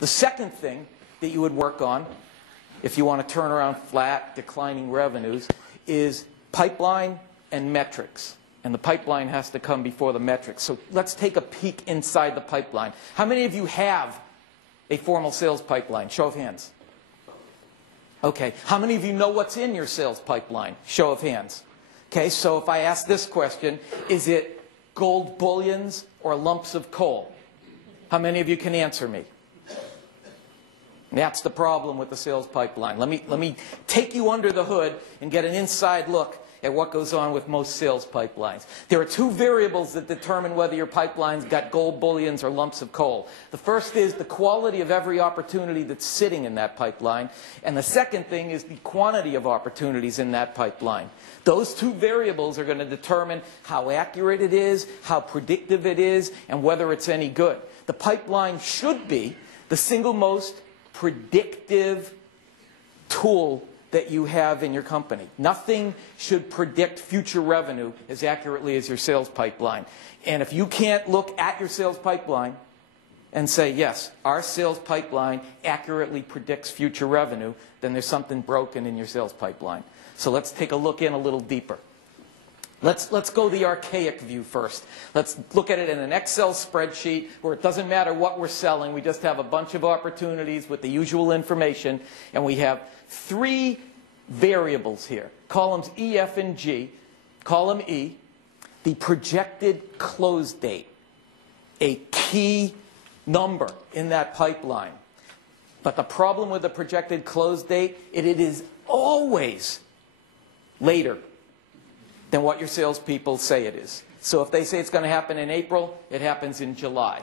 The second thing that you would work on, if you want to turn around flat, declining revenues, is pipeline and metrics. And the pipeline has to come before the metrics. So let's take a peek inside the pipeline. How many of you have a formal sales pipeline? Show of hands. Okay. How many of you know what's in your sales pipeline? Show of hands. Okay, so if I ask this question, is it gold bullions or lumps of coal? How many of you can answer me? That's the problem with the sales pipeline. Let me take you under the hood and get an inside look at what goes on with most sales pipelines. There are two variables that determine whether your pipeline's got gold bullions or lumps of coal. The first is the quality of every opportunity that's sitting in that pipeline. And the second thing is the quantity of opportunities in that pipeline. Those two variables are going to determine how accurate it is, how predictive it is, and whether it's any good. The pipeline should be the single most predictive tool that you have in your company. Nothing should predict future revenue as accurately as your sales pipeline. And if you can't look at your sales pipeline and say, yes, our sales pipeline accurately predicts future revenue, then there's something broken in your sales pipeline. So let's take a look in a little deeper. Let's go the archaic view first. Let's look at it in an Excel spreadsheet where it doesn't matter what we're selling. We just have a bunch of opportunities with the usual information, and we have three variables here. Columns E, F, and G. Column E, the projected close date, a key number in that pipeline. But the problem with the projected close date, it is always later than what your salespeople say it is. So if they say it's going to happen in April, it happens in July.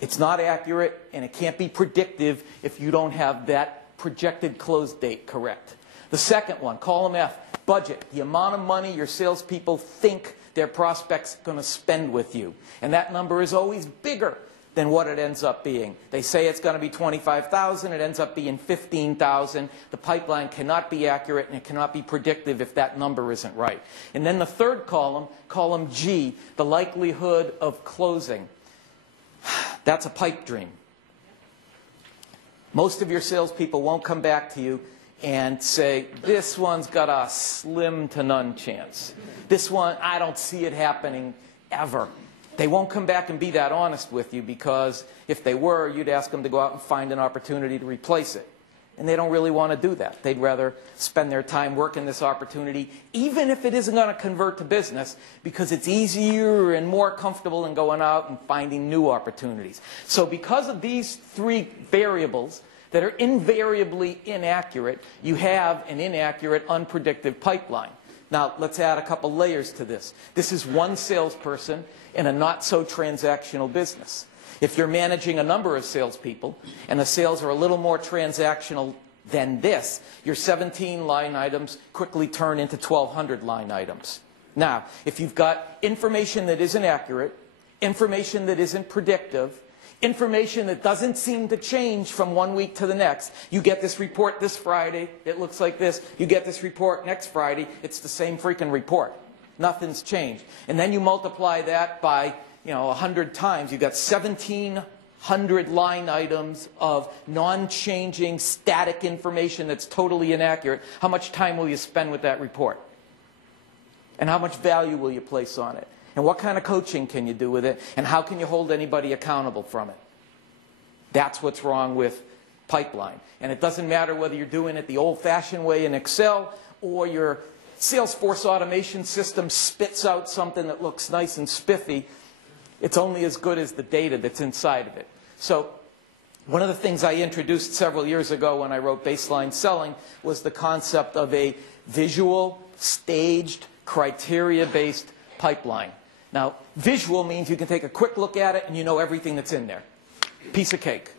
It's not accurate, and it can't be predictive if you don't have that projected close date correct. The second one, column F, budget, the amount of money your salespeople think their prospect's going to spend with you. And that number is always bigger than what it ends up being. They say it's going to be $25,000, it ends up being $15,000. The pipeline cannot be accurate and it cannot be predictive if that number isn't right. And then the third column, column G, the likelihood of closing. That's a pipe dream. Most of your salespeople won't come back to you and say, this one's got a slim to none chance. This one, I don't see it happening ever. They won't come back and be that honest with you, because if they were, you'd ask them to go out and find an opportunity to replace it. And they don't really want to do that. They'd rather spend their time working this opportunity, even if it isn't going to convert to business, because it's easier and more comfortable than going out and finding new opportunities. So because of these three variables that are invariably inaccurate, you have an inaccurate, unpredictable pipeline. Now, let's add a couple layers to this. This is one salesperson in a not-so-transactional business. If you're managing a number of salespeople, and the sales are a little more transactional than this, your 17 line items quickly turn into 1,200 line items. Now, if you've got information that isn't accurate, information that isn't predictive, information that doesn't seem to change from one week to the next. You get this report this Friday, it looks like this. You get this report next Friday, it's the same freaking report. Nothing's changed. And then you multiply that by 100 times. You've got 1,700 line items of non-changing, static information that's totally inaccurate. How much time will you spend with that report? And how much value will you place on it? And what kind of coaching can you do with it? And how can you hold anybody accountable from it? That's what's wrong with pipeline. And it doesn't matter whether you're doing it the old-fashioned way in Excel, or your Salesforce automation system spits out something that looks nice and spiffy. It's only as good as the data that's inside of it. So one of the things I introduced several years ago when I wrote Baseline Selling was the concept of a visual, staged, criteria-based pipeline. Now, visual means you can take a quick look at it and you know everything that's in there. Piece of cake.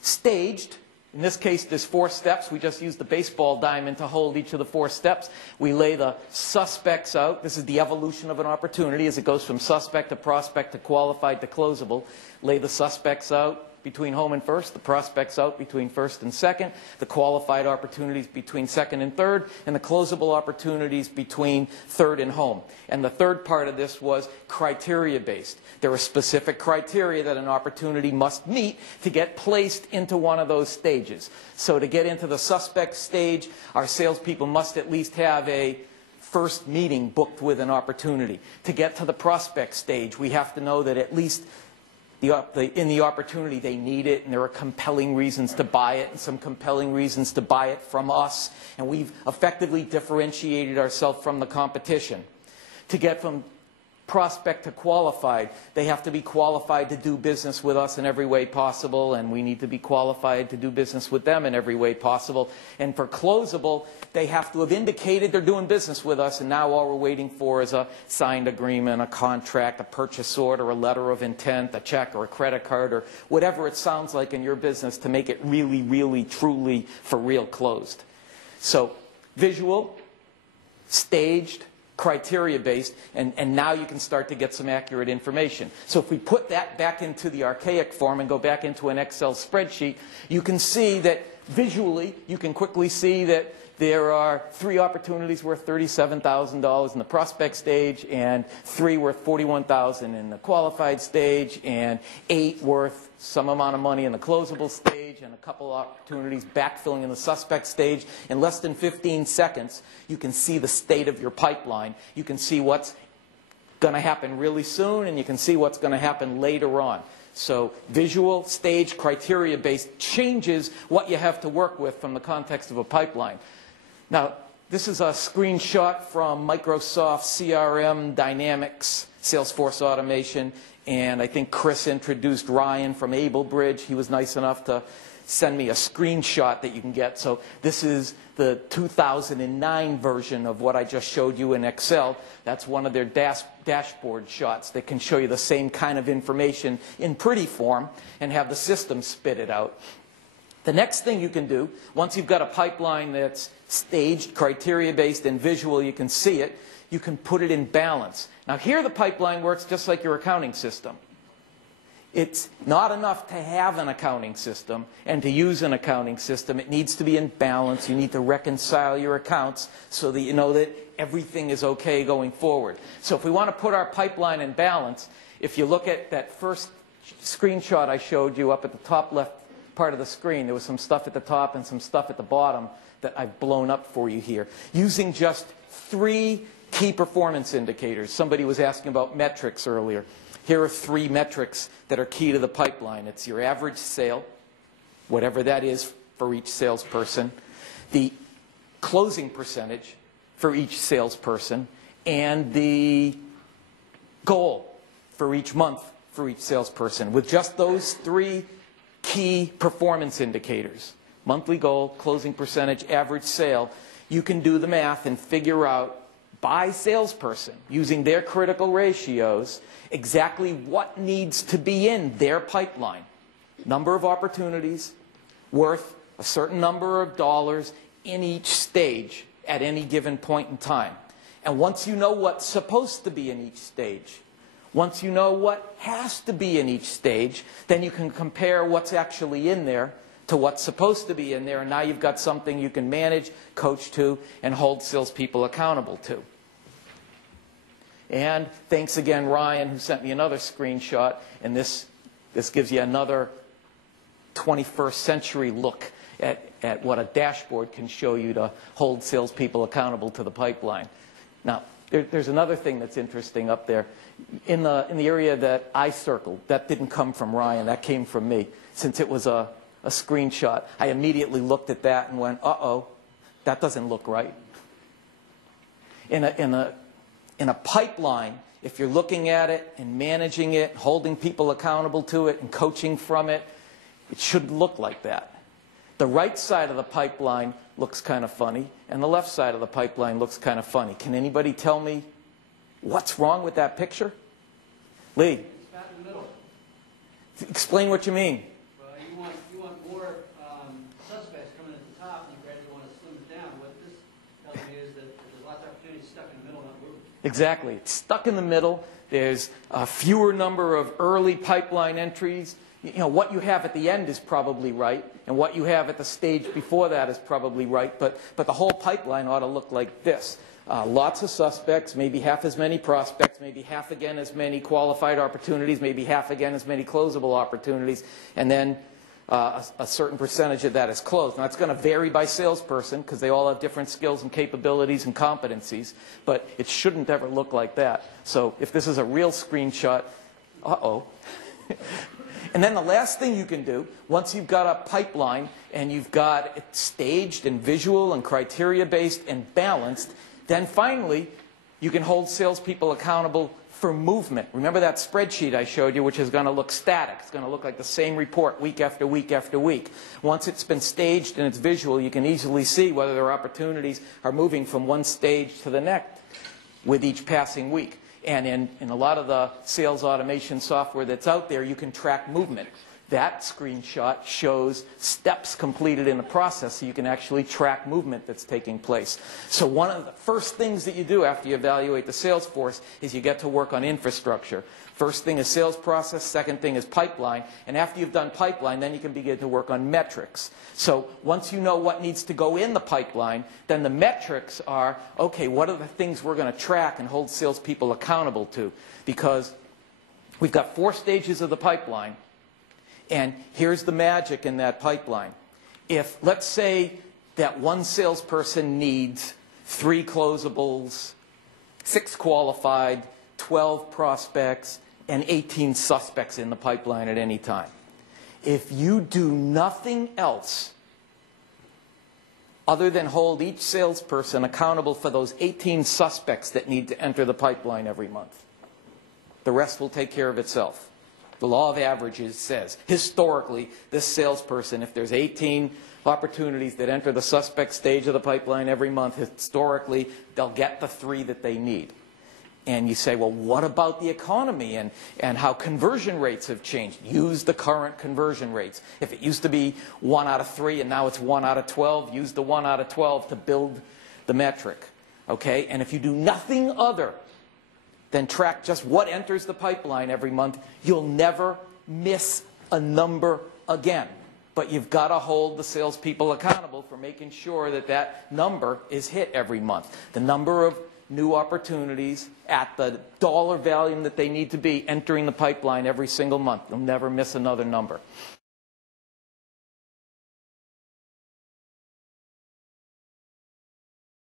Staged, in this case, there's 4 steps. We just use the baseball diamond to hold each of the 4 steps. We lay the suspects out. This is the evolution of an opportunity as it goes from suspect to prospect to qualified to closable. Lay the suspects out, between home and first, the prospects out between first and second, the qualified opportunities between second and third, and the closable opportunities between third and home. And the third part of this was criteria-based. There are specific criteria that an opportunity must meet to get placed into one of those stages. So to get into the suspect stage, our salespeople must at least have a first meeting booked with an opportunity. To get to the prospect stage, we have to know that at least in the opportunity they need it, and there are compelling reasons to buy it and some compelling reasons to buy it from us, and we've effectively differentiated ourselves from the competition. To get from prospect to qualified, they have to be qualified to do business with us in every way possible, and we need to be qualified to do business with them in every way possible. And for closable, they have to have indicated they're doing business with us, and now all we're waiting for is a signed agreement, a contract, a purchase order, a letter of intent, a check or a credit card, or whatever it sounds like in your business to make it really, really, truly, for real closed. So visual, staged, criteria-based, and now you can start to get some accurate information. So if we put that back into the archaic form and go back into an Excel spreadsheet, you can see that visually, you can quickly see that there are 3 opportunities worth $37,000 in the prospect stage, and 3 worth $41,000 in the qualified stage, and 8 worth some amount of money in the closable stage, and a couple opportunities backfilling in the suspect stage. In less than 15 seconds, you can see the state of your pipeline. You can see what's going to happen really soon, and you can see what's going to happen later on. So visual, stage, criteria-based changes what you have to work with from the context of a pipeline. Now, this is a screenshot from Microsoft CRM Dynamics, Salesforce Automation, and I think Chris introduced Ryan from AbleBridge. He was nice enough to send me a screenshot that you can get. So this is the 2009 version of what I just showed you in Excel. That's one of their dashboard shots that can show you the same kind of information in pretty form and have the system spit it out. The next thing you can do, once you've got a pipeline that's staged, criteria-based, and visual, you can see it, you can put it in balance. Now here the pipeline works just like your accounting system. It's not enough to have an accounting system and to use an accounting system. It needs to be in balance. You need to reconcile your accounts so that you know that everything is okay going forward. So if we want to put our pipeline in balance, if you look at that first screenshot I showed you up at the top left part of the screen, there was some stuff at the top and some stuff at the bottom that I've blown up for you here. Using just 3 key performance indicators. Somebody was asking about metrics earlier. Here are 3 metrics that are key to the pipeline. It's your average sale, whatever that is for each salesperson, the closing percentage for each salesperson, and the goal for each month for each salesperson. With just those 3 key performance indicators, monthly goal, closing percentage, average sale, you can do the math and figure out by salesperson, using their critical ratios, exactly what needs to be in their pipeline. Number of opportunities worth a certain number of dollars in each stage at any given point in time. And once you know what's supposed to be in each stage, once you know what has to be in each stage, then you can compare what's actually in there to what's supposed to be in there, and now you've got something you can manage, coach to, and hold salespeople accountable to. And thanks again, Ryan, who sent me another screenshot, and this gives you another 21st century look at what a dashboard can show you to hold salespeople accountable to the pipeline. Now, there's another thing that's interesting up there. In the area that I circled, that didn't come from Ryan, that came from me. Since it was a screenshot, I immediately looked at that and went, uh-oh, that doesn't look right. In a pipeline, if you're looking at it and managing it, holding people accountable to it and coaching from it, it should look like that. The right side of the pipeline looks kind of funny, and the left side of the pipeline looks kind of funny. Can anybody tell me what's wrong with that picture? Lee? It's not in the middle. Explain what you mean. Well, you want more suspects coming at the top, and you gradually want to slim it down. What this tells me is that there's lots of opportunities stuck in the middle, not moving. Exactly. It's stuck in the middle. There's a fewer number of early pipeline entries you know, what you have at the end is probably right, and what you have at the stage before that is probably right, but the whole pipeline ought to look like this. Lots of suspects, maybe half as many prospects, maybe half again as many qualified opportunities, maybe half again as many closable opportunities, and then a certain percentage of that is closed. Now, it's going to vary by salesperson because they all have different skills and capabilities and competencies, but it shouldn't ever look like that. So if this is a real screenshot, uh-oh. And then the last thing you can do, once you've got a pipeline and you've got it staged and visual and criteria-based and balanced, then finally you can hold salespeople accountable for movement. Remember that spreadsheet I showed you, which is going to look static. It's going to look like the same report week after week after week. Once it's been staged and it's visual, you can easily see whether their opportunities are moving from one stage to the next with each passing week. And in a lot of the sales automation software that's out there, you can track movement. That screenshot shows steps completed in the process, so you can actually track movement that's taking place. So one of the first things that you do after you evaluate the sales force is you get to work on infrastructure. First thing is sales process, second thing is pipeline, and after you've done pipeline, then you can begin to work on metrics. So once you know what needs to go in the pipeline, then the metrics are, okay, what are the things we're going to track and hold salespeople accountable to? Because we've got 4 stages of the pipeline, and here's the magic in that pipeline. If, let's say, that one salesperson needs 3 closables, 6 qualified, 12 prospects, and 18 suspects in the pipeline at any time. If you do nothing else other than hold each salesperson accountable for those 18 suspects that need to enter the pipeline every month, the rest will take care of itself. The law of averages says, historically, this salesperson, if there's 18 opportunities that enter the suspect stage of the pipeline every month, historically, they'll get the 3 that they need. And you say, well, what about the economy and how conversion rates have changed? Use the current conversion rates. If it used to be 1 out of 3 and now it's 1 out of 12, use the 1 out of 12 to build the metric. Okay? And if you do nothing other than track just what enters the pipeline every month, you'll never miss a number again. But you've got to hold the salespeople accountable for making sure that that number is hit every month. The number of new opportunities at the dollar volume that they need to be entering the pipeline every single month. You'll never miss another number.